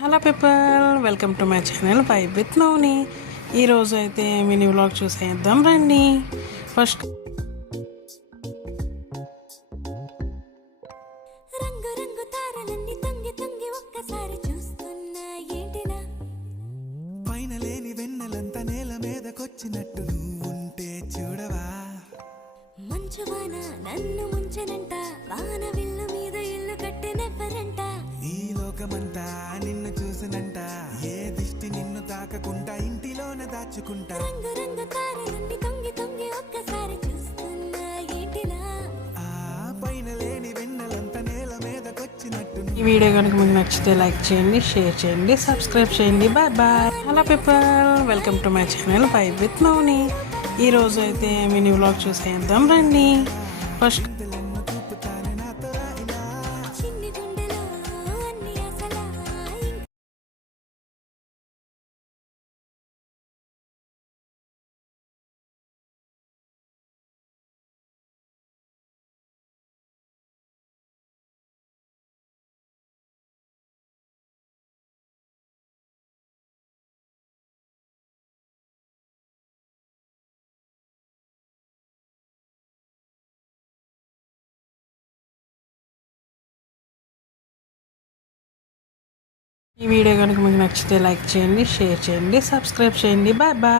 Hello people, welcome to my channel vibe with Nouni. ఈరోజు అయితే mini vlog చూసేద్దాం రండి. ఫస్ట్ రంగు రంగు తారలన్నీ తొంగి తొంగి ఒక్కసారి చూస్తున్నా ఏంటినా, పైన లేని వెన్నెలంతా నేల మీదకొచ్చినట్టు నువ్వుంటే చూడవా. మంచువాన నన్ను ముంచెనంట, వాన విల్లు మీద ఇల్లు కట్టినెవ్వరంట. ఈ లోకమంతా నిన్ను చూసినంట, ఏ దిష్టి నిన్ను తాకకుండా ఇంటిలోన దాచుకుంటా. రంగు రంగు తారలన్నీ తొంగి తొంగి ఒక్కసారి చూస్తున్నా ఏంటినా. ఆ పైన లేని వెన్నెలంతా నేల మీదకొచ్చినట్టు ఈ వీడియో కనుక మీకు నచ్చితే లైక్ చేయండి, షేర్ చేయండి, సబ్స్క్రైబ్ చేయండి. Bye bye. Hello people, welcome to my channel vibe with Nouni. ఈరోజు అయితే మినీ వ్లాగ్ చూసేద్దాం రండి. ఫస్ట్ నువ్వు చూపుతానే నాతో రాయినా. చిన్ని గుండెలో అన్ని అసలా ఈ వీడియో కనుక మీకు నచ్చితే లైక్ చేయండి, షేర్ చేయండి, సబ్స్క్రైబ్ చేయండి. Bye bye.